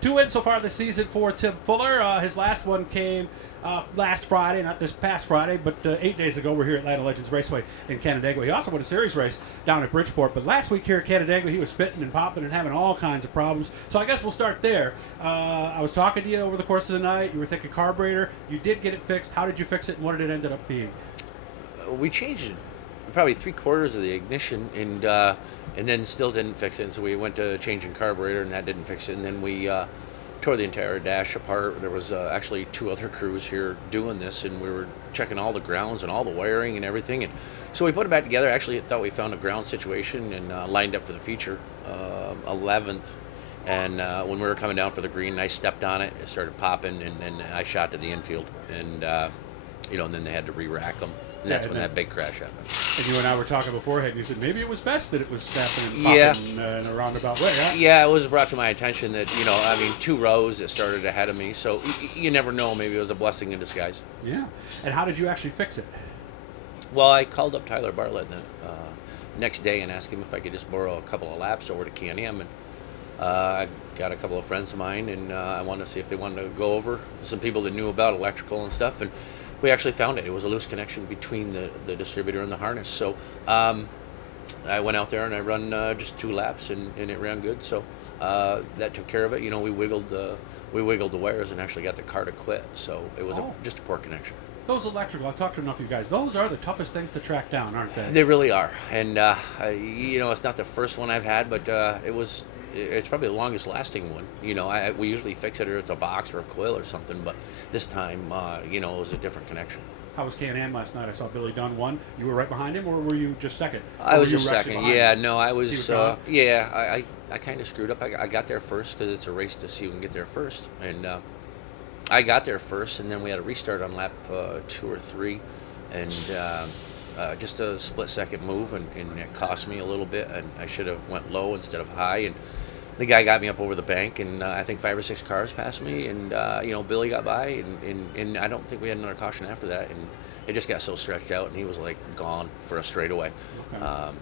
2 wins so far this season for Tim Fuller. His last one came last Friday, not this past Friday, but 8 days ago. We're here at Atlanta Legends Raceway in Canandaigua. He also won a series race down at Bridgeport, but last week here at Canandaigua, he was spitting and popping and having all kinds of problems. So I guess we'll start there. I was talking to you over the course of the night. You were thinking carburetor. You did get it fixed. How did you fix it, and what did it end up being? We changed probably 3/4 of the ignition, and then still didn't fix it. And so we went to changing carburetor, and that didn't fix it. And then we tore the entire dash apart. There was actually 2 other crews here doing this, and we were checking all the grounds and all the wiring and everything. And so we put it back together. Actually, thought we found a ground situation and lined up for the feature 11th. And when we were coming down for the green, I stepped on it. It started popping, and I shot to the infield. And and then they had to re-rack them. And that's when that big crash happened. And you and I were talking beforehand. You said maybe it was best that it was snapping and popping in a roundabout way, huh? Yeah, it was brought to my attention that, 2 rows that started ahead of me. So you never know. Maybe it was a blessing in disguise. Yeah. And how did you actually fix it? Well, I called up Tyler Bartlett the next day and asked him if I could just borrow a couple of laps over to Can Am. And I got a couple of friends of mine, and I wanted to see if they wanted to go over. Some people that knew about electrical and stuff. And we actually found it. It was a loose connection between the distributor and the harness. So I went out there and I run just 2 laps, and it ran good. So that took care of it. We wiggled the wires and actually got the car to quit. So it was just a poor connection. Those electrical, I've talked to enough of you guys. Those are the toughest things to track down, aren't they? They really are. And it's not the first one I've had, but it's probably the longest lasting one. We usually fix it, or it's a box or a coil or something, but this time, it was a different connection. How was Can Am last night? I saw Billy Dunn won. You were right behind him, or were you just second? I was just second. Yeah, no, I was. He was I kind of screwed up. I got there first because it's a race to see who can get there first, and I got there first, and then we had a restart on lap 2 or 3, and just a split-second move, and it cost me a little bit, and I should have went low instead of high, and the guy got me up over the bank, and I think 5 or 6 cars passed me, and Billy got by, and I don't think we had another caution after that, and it just got so stretched out, and he was like gone for a straightaway. Okay.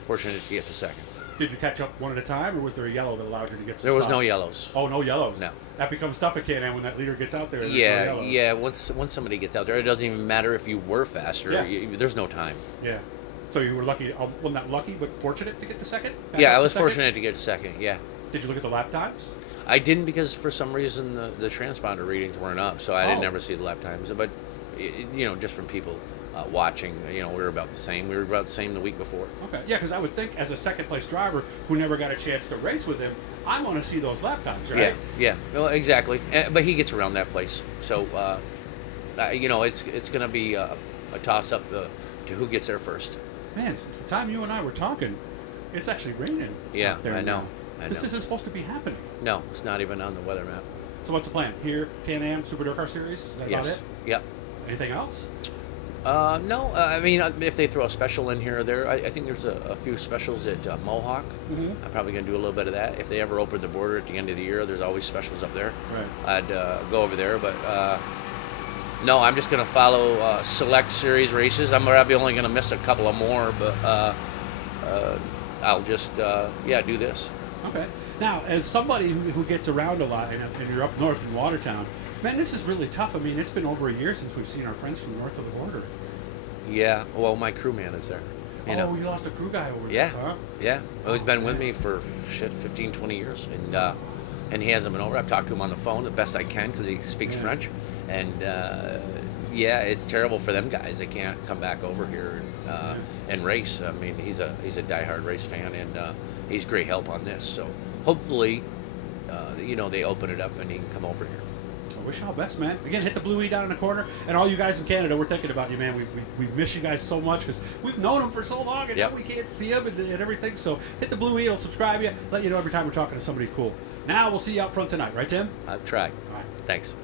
Fortunate to get to second. Did you catch up one at a time, or was there a yellow that allowed you to get some There was spots? no yellows. Oh, no yellows? No. That becomes tough at Can Am when that leader gets out there. And Yeah, no yellows. yeah. Once somebody gets out there, it doesn't even matter if you were faster. Yeah. There's no time. Yeah. So you were lucky, well, not lucky, but fortunate to get to second? Yeah, I was fortunate to get to second, yeah. Did you look at the lap times? I didn't, because for some reason the transponder readings weren't up, so I didn't ever see the lap times. But, just from people watching, we were about the same. We were about the same the week before. Okay, yeah, because I would think as a second-place driver who never got a chance to race with him, I want to see those lap times, right? Yeah, well, exactly. But he gets around that place. So, it's going to be a toss-up to who gets there first. Man, since the time you and I were talking, it's actually raining. Yeah, out there I know. now. This isn't supposed to be happening. No, it's not even on the weather map. So what's the plan? Here, Can Am, Super Dirt Car Series? Is that about it? Yep. Anything else? No, I mean, if they throw a special in here or there, I think there's a few specials at Mohawk. Mm-hmm. I'm probably going to do a little bit of that. If they ever open the border at the end of the year, there's always specials up there. Right. I'd go over there, but no, I'm just going to follow select series races. I'm probably only going to miss a couple of more, but I'll just, do this. Okay. Now, as somebody who gets around a lot, and you're up north in Watertown, man, this is really tough. I mean, it's been over a year since we've seen our friends from north of the border. Yeah, well, my crewman is there. You lost a crew guy over there, huh? Yeah. Well, he's been with me for 15, 20 years, and he hasn't been over. I've talked to him on the phone the best I can because he speaks French, and it's terrible for them guys. They can't come back over here and race. I mean, he's a diehard race fan, and he's great help on this. So hopefully, they open it up and he can come over here. I wish you all best, man. Again, hit the blue E down in the corner, and all you guys in Canada, we're thinking about you, man. We miss you guys so much because we've known them for so long, and now we can't see them and everything. So hit the blue E, it'll subscribe you, let you know every time we're talking to somebody cool. Now we'll see you out front tonight, right, Tim? I've tried. All right. Thanks.